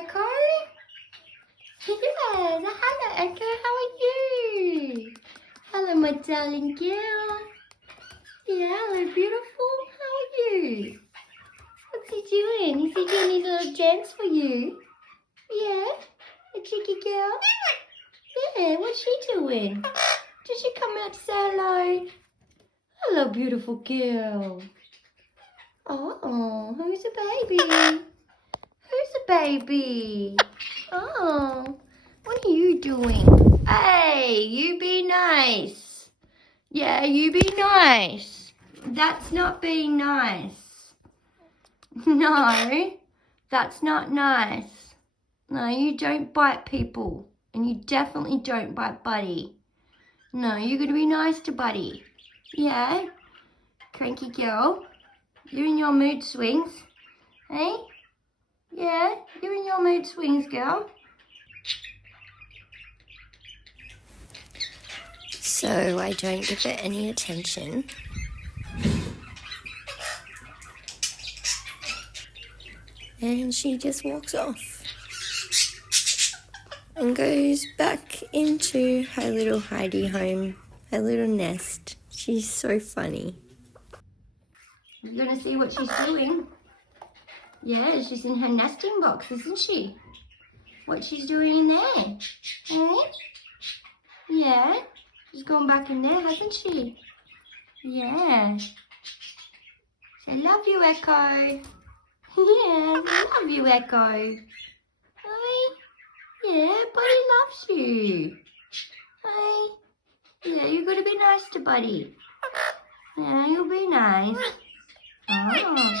Echo? Yes, hello Echo, how are you? Hello my darling girl. Yeah, hello beautiful, how are you? What's he doing? Is he doing his little dance for you? Yeah, a cheeky girl? Yeah, what's she doing? Did she come out to say hello? Hello beautiful girl. Oh, who's a baby? Who's a baby? Oh, what are you doing? Hey, you be nice. Yeah, you be nice. That's not being nice. No, that's not nice. No, you don't bite people. And you definitely don't bite Buddy. No, you're going to be nice to Buddy. Yeah? Cranky girl. You're in your mood swings. Hey? Yeah, you're in your mood swings, girl. So I don't give it any attention. And she just walks off. And goes back into her little hidey home, her little nest. She's so funny. You're gonna see what she's doing. Yeah, she's in her nesting box, isn't she? What she's doing in there? Eh? Yeah, she's gone back in there, hasn't she? Yeah. Say, love you, Echo. Yeah, I love you, Echo. Hey? Yeah, Buddy loves you. Hey? Yeah, you're going to be nice to Buddy. Yeah, you'll be nice. Oh.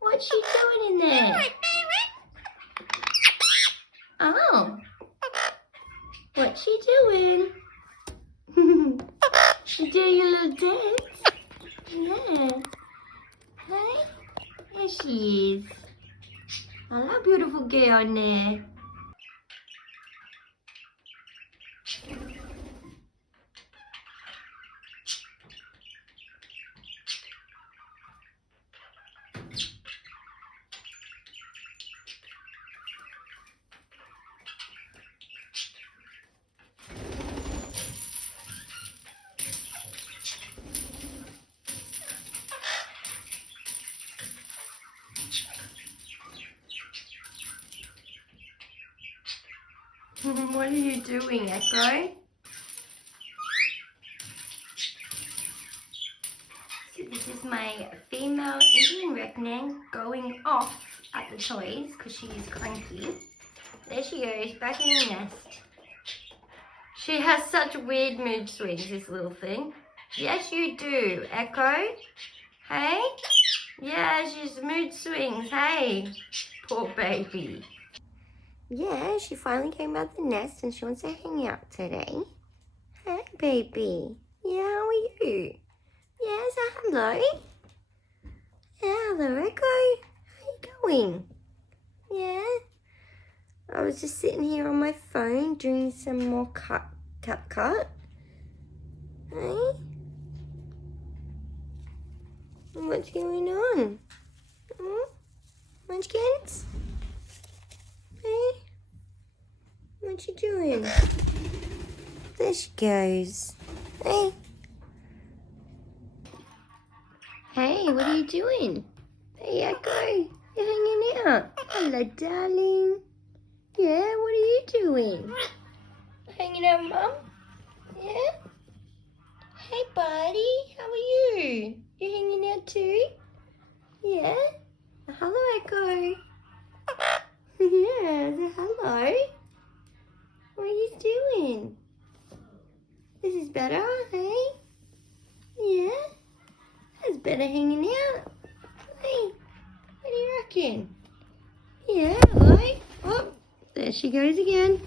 What's she doing in there? Oh. What's she doing? You doing your little dance? Yeah. Hey? There she is. Hello, beautiful girl in there. What are you doing, Echo? So this is my female Indian Ringneck going off at the toys because she's cranky. There she goes, back in the nest. She has such weird mood swings, this little thing. Yes, you do, Echo. Hey? Yeah, she's mood swings, hey? Poor baby. Yeah, she finally came out of the nest and she wants to hang out today. Hey, baby. Yeah, how are you? Yeah, so hello. Yeah, hello, Echo. How you going? Yeah? I was just sitting here on my phone doing some more cut. Hey? What's going on? Munchkins? Hey? What you doing? There she goes. Hey. Hey, what are you doing? Hey, Echo. You're hanging out. Hello, darling. Yeah, what are you doing? Hanging out, Mum? Yeah? Hey, buddy. How are you? You hanging out too? Yeah? Hello, Echo. Yeah, say hello. What are you doing? This is better, hey? Yeah? That's better hanging out. Hey, what do you reckon? Yeah, hello. Oh, there she goes again.